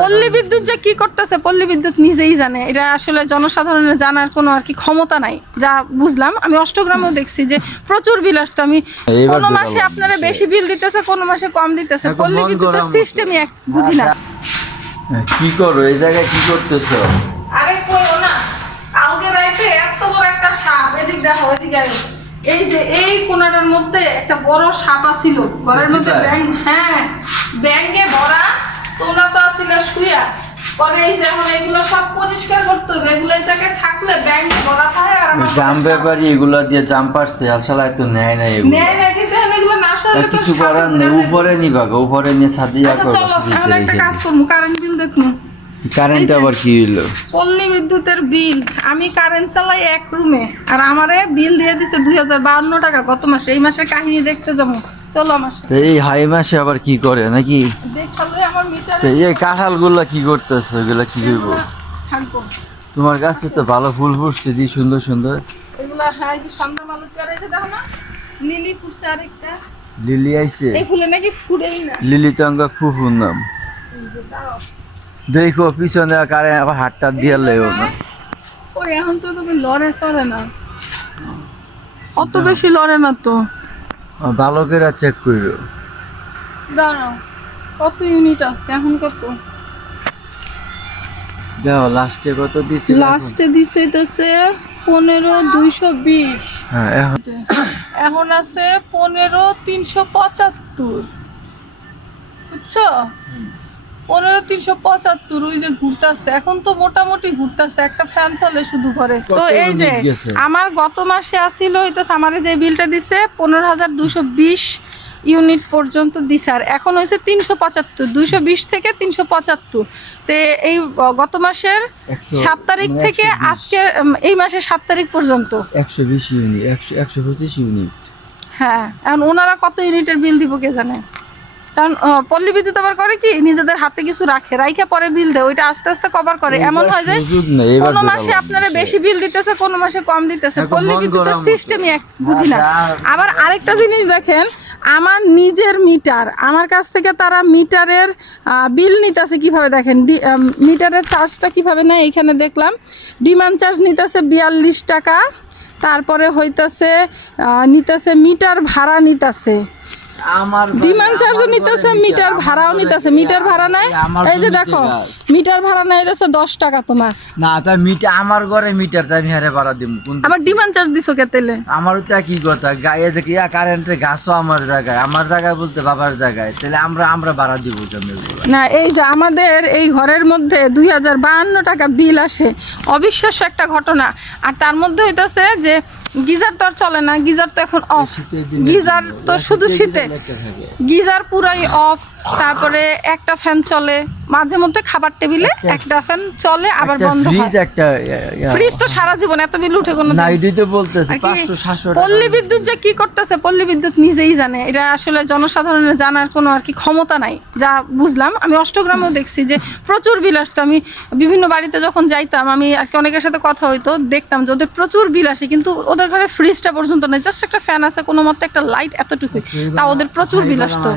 পল্লী বিদ্যুৎ যে কি করতেছে পল্লী বিদ্যুৎ নিজেই জানে। এটা আসলে জনসাধারণের জানার কোনো আর কি ক্ষমতা নাই। যা বুঝলাম আমি অষ্টগ্রামেও দেখছি যে প্রচুর বিল আসতো। আমি কোনো মাসে আপনারা বেশি বিল দিতেছে কোনো মাসে কম দিতেছে। পল্লী বিদ্যুতের সিস্টেমই এক বুঝি না। হ্যাঁ, কি করো? এই জায়গায় কি করতেছো? আরে কইও না কালকে রাইতে এত বড় একটা সাপ এদিক দেখো আয়। এই যে এই কোনাটার মধ্যে একটা বড় সাপ ছিল। ঘরের মধ্যে হ্যাঁ ব্যাঙ্গে ভরা তোমরা তো পরে এই যে এখন এগুলো সব পরিষ্কার করতে হবে এগুলো জায়গায় থাকলে ব্যাঙ্গে ভরা থাকে আর জাম। ব্যাপারী এগুলা দিয়ে জাম পারছে আলসালায় তো নেয় না এগুলো। নেয় না কিন্তু এগুলো না তো কিছু করার নেই উপরে নিবা গো, উপরে নিয়ে ছাদিয়া আচ্ছা চলো এখন একটা কাজ করব কারেন্ট বিল দেখব। কারেন্ট আবার কি হইল? পল্লী বিদ্যুতের বিল আমি কারেন্ট চালাই এক রুমে আর আমারে বিল দিয়ে দিছে দুই হাজার বাহান্ন টাকা গত মাসে এই মাসের কাহিনী দেখতে যাব। চলো আমার সাথে। এই হাই মাসে আবার কি করে? নাকি দেখালে আমার মিটার এই কি করতেছে? ওগুলা কি করব? থাকব। তোমার কাছে তো ভালো ফুল ফুটছে দি সুন্দর সুন্দর। এগুলা যে সন্ধ্যা যে দেখো না লিলি ফুটছে আরেকটা। লিলি আইছে? এই ফুলে নাকি ফুটেই না। লিলি তো আমরা ফুফুর নাম। দেখো পিছনে কারে আবার হাতটা দিয়ে লেও না ওই এখন তো তুমি লড়ে সরে না। অত বেশি লড়ে না তো। ভালো করে চেক করো। দাঁড়াও কত ইউনিট আছে এখন কত? দেখো লাস্টে কত দিছে লাস্টে দিছে তোছে পনেরো দুইশো বিশ। হ্যাঁ এখন এখন আছে পনেরো তিনশো পঁচাত্তর। বুঝছ? পনেরো তিনশো পঁচাত্তর ওই যে ঘুরতেছে এখন তো মোটামুটি ঘুরতেছে একটা ফ্যান চলে শুধু ঘরে। তো এই যে আমার গত মাসে আসিল হইতেছে আমার যে বিলটা দিছে পনেরো হাজার দুশো বিশ ইউনিট পর্যন্ত দিছে আর এখন হয়েছে তিনশো পঁচাত্তর দুইশো বিশ থেকে তিনশো পঁচাত্তর। তো এই গত মাসের সাত তারিখ মানে থেকে আজকে এই মাসের সাত তারিখ পর্যন্ত। একশো বিশ ইউনিট একশো একশো পঁচিশ ইউনিট। হ্যাঁ এখন ওনারা কত ইউনিটের বিল দিব কে জানে? কারণ পল্লী বিদ্যুৎ আবার করে কি? নিজেদের হাতে কিছু রাখে রাইখে পরে বিল দেয় ওইটা আস্তে আস্তে কভার করে। এমন হয় যে কোনো মাসে আপনারা বেশি বিল দিতেছে কোনো মাসে কম দিতেছে। পল্লী বিদ্যুতের সিস্টেমই এক বুঝি না। আবার আরেকটা জিনিস দেখেন আমার নিজের মিটার আমার কাছ থেকে তারা মিটারের বিল নিতেছে কীভাবে দেখেন? মিটারের চার্জটা কীভাবে নেয়? এখানে দেখলাম ডিমান্ড চার্জ নিতেছে বিয়াল্লিশ টাকা তারপরে হইতাছে নিতেছে মিটার ভাড়া নিতেছে। আমার ডিমান্ড চার্জও আমার নিতেছে মিটার ভাড়াও নিতেছে। মিটার। ভাড়া নেয় আমার এই যে দেখো মিটার ভাড়া নেয় যাচ্ছে দশ টাকা তোমার। না তা মিটার আমার ঘরে মিটারটা আমি হারে ভাড়া দিব কোন- আবার ডিমান্ড চার্জ দিছো তো কি কথা গায়ে কারেন্টের গাছও আমার জায়গায় আমার জায়গায় বলতে বাবার জায়গায় তাহলে আমরা আমরা ভাড়া দিব না এই যে আমাদের এই ঘরের মধ্যে দুই হাজার বাহান্ন টাকা বিল আসে অবিশ্বাস্য একটা ঘটনা। আর তার মধ্যে হইতেছে যে গিজার তো আর চলে না গিজার তো এখন অফ গিজার তো শুধু শীতে। গিজার পুরাই অফ তারপরে একটা ফ্যান চলে মাঝে মধ্যে খাবার টেবিলে একটা ফ্যান চলে আবার বন্ধ ফ্রিজ একটা ফ্রিজ তো সারা জীবন এত বিল উঠে কোনো। নাইডি তো বলতেছে আর কি পাঁচশো সাতশো টাকা। পল্লী বিদ্যুৎ যে কি করতেছে পল্লী বিদ্যুৎ নিজেই জানে। এটা আসলে জনসাধারণের জানার কোনো আর কি ক্ষমতা নাই। যা বুঝলাম আমি অষ্টগ্রামেও দেখছি যে প্রচুর বিল আসতো। আমি বিভিন্ন বাড়িতে যখন যাইতাম আমি আর কি অনেকের সাথে কথা হইতো দেখতাম যে ওদের প্রচুর বিল আসে কিন্তু ওদের ঘরে ফ্রিজটা পর্যন্ত নেই। জাস্ট একটা ফ্যান আছে কোনো মতো একটা লাইট এতটুকুই। তা ওদের প্রচুর বিল আসতো।